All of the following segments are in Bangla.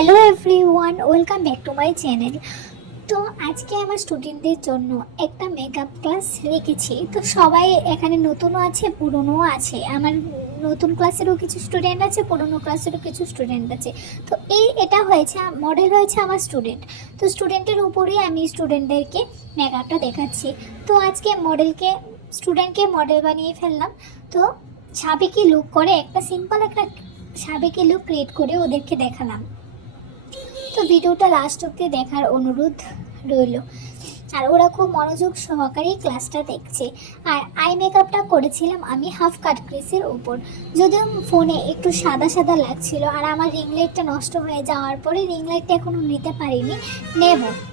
Hello everyone, welcome back to my channel. তো আজকে আমার স্টুডেন্টদের জন্য একটা মেকআপ ক্লাস রেখেছি। তো সবাই এখানে নতুনও আছে, পুরনোও আছে। আমার নতুন ক্লাসেরও কিছু স্টুডেন্ট আছে, পুরনো ক্লাসেরও কিছু স্টুডেন্ট আছে। তো এটা হয়েছে মডেল হয়েছে আমার স্টুডেন্ট। তো স্টুডেন্টের উপরেই আমি স্টুডেন্টদেরকে মেকআপটা দেখাচ্ছি। তো আজকে স্টুডেন্টকে মডেল বানিয়ে ফেললাম। তো সাবেকি লুক করে একটা সিম্পল একটা সাবেকি লুক ক্রিয়েট করে ওদেরকে দেখালাম। তো ভিডিওটা লাস্ট অব্দি দেখার অনুরোধ রইল। আর ওরা খুব মনোযোগ সহকারে ক্লাসটা দেখছে। আর আই মেকআপটা করেছিলাম আমি হাফ কাট ক্রিসের উপর। যদিও ফোনে একটু সাদা সাদা লাগছিল, আর আমার রিং লাইটটা নষ্ট হয়ে যাওয়ার পরে রিং লাইটটা এখনও নিতে পারিনি।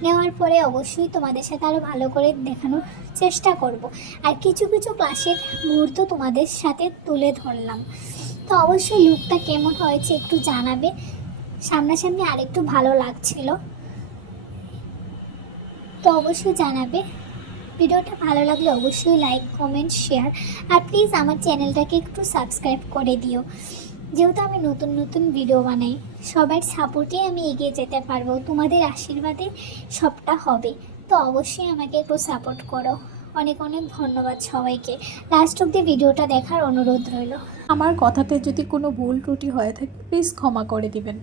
নেওয়ার পরে অবশ্যই তোমাদের সাথে আরও ভালো করে দেখানোর চেষ্টা করব। আর কিছু কিছু ক্লাসের মুহূর্ত তোমাদের সাথে তুলে ধরলাম। তো অবশ্যই লুকটা কেমন হয়েছে একটু জানাবে। সামনাসামনি আরেকটু ভালো লাগছিল, তো অবশ্যই জানাবে। ভিডিওটা ভালো লাগলে অবশ্যই লাইক, কমেন্ট, শেয়ার, আর প্লিজ আমার চ্যানেলটাকে একটু সাবস্ক্রাইব করে দিও। যেহেতু আমি নতুন নতুন ভিডিও বানাই, সবার সাপোর্টে আমি এগিয়ে যেতে পারবো। তোমাদের আশীর্বাদে সবটা হবে। তো অবশ্যই আমাকে একটু সাপোর্ট করো। অনেক অনেক ধন্যবাদ সবাইকে। লাস্ট অব্দি ভিডিওটা দেখার অনুরোধ রইল। আমার কথাতে যদি কোনো ভুল ত্রুটি হয়ে থাকে প্লিজ ক্ষমা করে দিবেন।